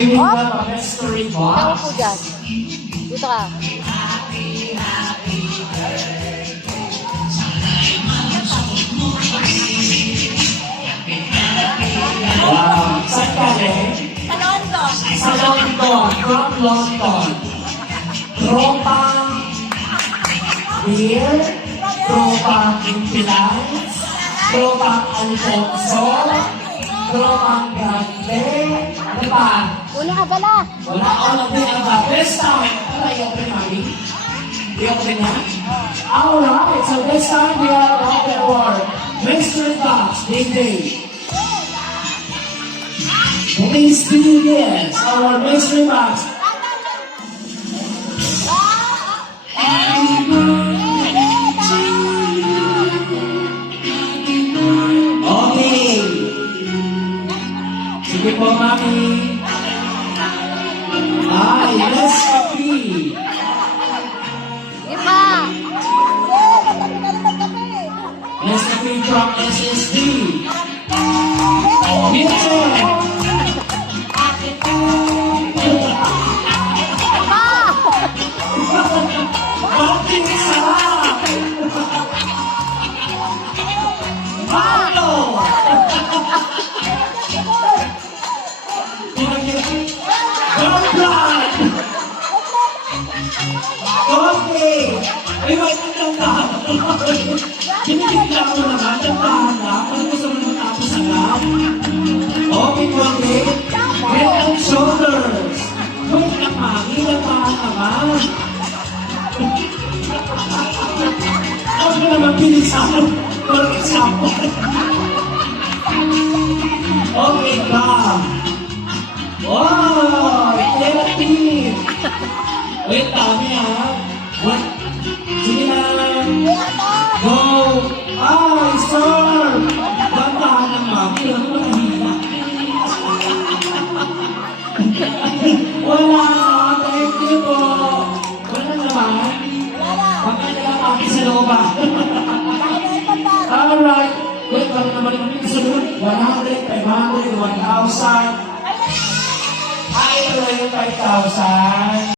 Hop! Mystery Ikaw box. po dyan. Dito ka. Wow. Saan ka rin? Sa London. Sa London. From London. Tropang beer. Tropang Impilans. Tropang Alfonso. Tropang Grande. Ano pa? Una ka pala. Wala all of the above. This time, i-open namin. I-open na? Alright, so this time we are open our mystery box. Day. Please do this, our mystery box. Okay. Sige po, Mami. Ay, let's copy. Ipa. Let's copy from SSD. Mitchell. Ipa. Bakit sarap? Pablo. Goldblood. Okay. Ay, wait, ang tanda. Binibigyan mo naman, ang tanda. Ano gusto mo naman tapos agad? Okay, okay. Head and shoulders. Wait lang, Mami. Nagtahan naman. Ako naman bilisan. For example. Okay, ka. Wow! Creative! Wait, dami ha. What? Sige na. Go! Ay, sir! Dantahan ng Mami. Ano ba nahila? Wala! Thank you po! Wala naman? Magkano lang Mami sa looba? Alright! Wait, ano naman naman yung kasunod? 100, 500, 1,000. Ay, ito na yung 5,000.